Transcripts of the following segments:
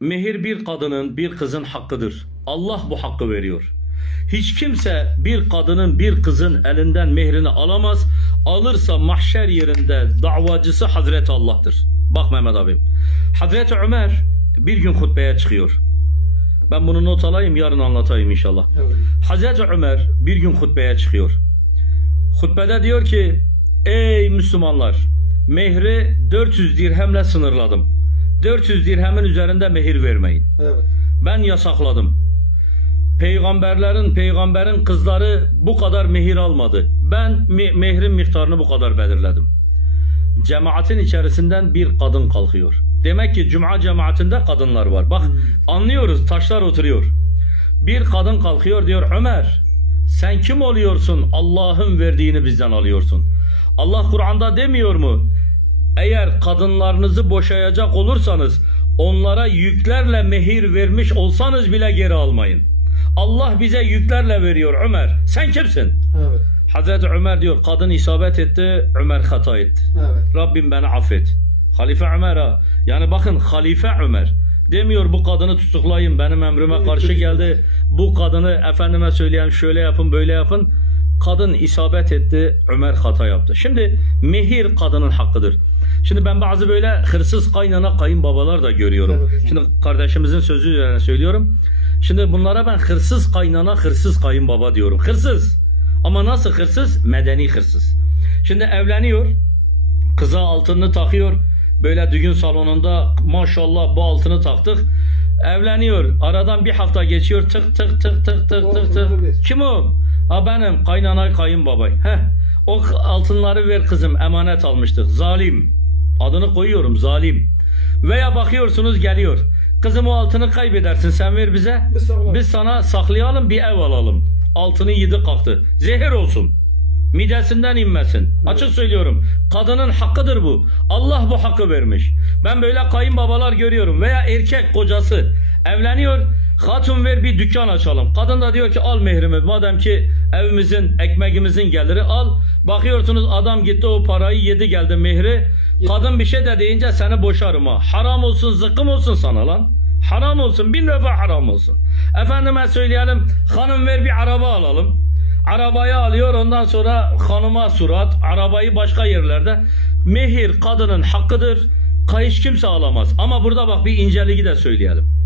Mehir bir kadının, bir kızın hakkıdır. Allah bu hakkı veriyor. Hiç kimse bir kadının, bir kızın elinden mehrini alamaz. Alırsa mahşer yerinde davacısı Hazreti Allah'tır. Bak Mehmet abim. Hazreti Ömer bir gün hutbeye çıkıyor. Ben bunu not alayım yarın anlatayım inşallah. Evet. Hazreti Ömer bir gün hutbeye çıkıyor. Hutbede diyor ki ey Müslümanlar mehri 400 dirhemle sınırladım. 400 dirhemin üzerinde mehir vermeyin. Evet. Ben yasakladım. Peygamberlerin, peygamberin kızları bu kadar mehir almadı. Ben me- mehrin miktarını bu kadar belirledim. Cemaatin içerisinden bir kadın kalkıyor. Demek ki cuma cemaatinde kadınlar var. Bak anlıyoruz taşlar oturuyor. Bir kadın kalkıyor diyor Ömer sen kim oluyorsun Allah'ın verdiğini bizden alıyorsun. Allah Kur'an'da demiyor mu? Eğer kadınlarınızı boşayacak olursanız onlara yüklerle mehir vermiş olsanız bile geri almayın. Allah bize yüklerle veriyor Ömer. Sen kimsin? Evet. Hazreti Ömer diyor kadın isabet etti, Ömer hata etti. Evet. Rabbim beni affet. Halife Ömer ha. Yani bakın Halife Ömer. Demiyor bu kadını tutuklayın benim emrime karşı geldi. Bu kadını efendime söyleyen şöyle yapın böyle yapın. Kadın isabet etti Ömer hata yaptı. Şimdi mehir kadının hakkıdır. Şimdi ben bazı böyle hırsız kaynana kayınbabalar da görüyorum. Evet. Şimdi kardeşimizin sözü üzerine söylüyorum. Şimdi bunlara ben hırsız kaynana hırsız kayınbaba diyorum. Hırsız. Ama nasıl hırsız? Medeni hırsız. Şimdi evleniyor. Kıza altınını takıyor. Böyle düğün salonunda maşallah bu altını taktık. Evleniyor. Aradan bir hafta geçiyor. Tık tık tık tık tık tık tık. Kim o? Ha benim kaynana kayınbabay. Heh. O altınları ver kızım emanet almıştık. Zalim. Adını koyuyorum zalim. Veya bakıyorsunuz geliyor. Kızım o altını kaybedersin sen ver bize. Biz. Biz sana saklayalım bir ev alalım. Altını yedi kalktı. Zehir olsun. Midesinden inmesin. Açık söylüyorum. Kadının hakkıdır bu. Allah bu hakkı vermiş. Ben böyle kayınbabalar görüyorum. Veya erkek kocası evleniyor. Hatun ver bir dükkan açalım. Kadın da diyor ki al mehrimi. Madem ki evimizin, ekmeğimizin geliri al. Bakıyorsunuz adam gitti o parayı yedi geldi mehri. Kadın bir şey de deyince seni boşarım ha. Haram olsun zıkkım olsun sana lan. Haram olsun bin defa haram olsun. Efendime söyleyelim hanım ver bir araba alalım. Arabayı alıyor ondan sonra hanıma surat, arabayı başka yerlerde. Mehir kadının hakkıdır. Kayış kimse alamaz. Ama burada bak bir inceliği de söyleyelim.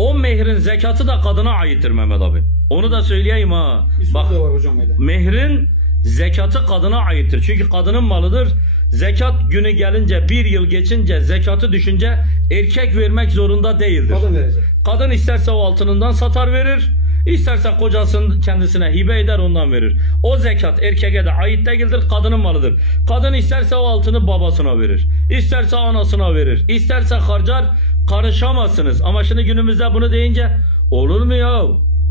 O mehrin zekatı da kadına aittir Mehmet abi. Onu da söyleyeyim ha. Bir Bak de var hocam öyle. Mehrin zekatı kadına aittir. Çünkü kadının malıdır. Zekat günü gelince bir yıl geçince zekatı düşünce erkek vermek zorunda değildir. Kadın verecek. Kadın isterse o altınından satar verir. isterse kocasının kendisine hibe eder ondan verir. O zekat erkeğe de ait değildir kadının malıdır. Kadın isterse o altını babasına verir. isterse anasına verir. isterse harcar karışamazsınız. Ama şimdi günümüzde bunu deyince olur mu ya?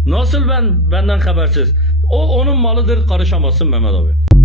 Nasıl ben benden habersiz? O onun malıdır karışamazsın Mehmet abi.